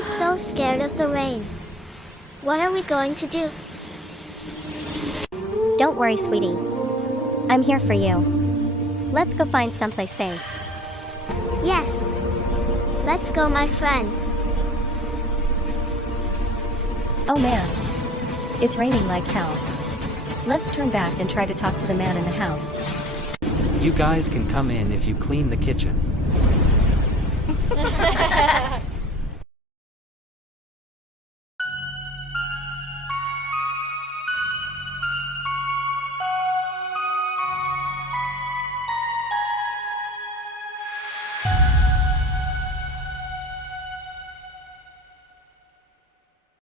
I'm so scared of the rain. What are we going to do? Don't worry, sweetie. I'm here for you. Let's go find someplace safe. Yes. Let's go, my friend. Oh man. It's raining like hell. Let's turn back and try to talk to the man in the house. You guys can come in if you clean the kitchen.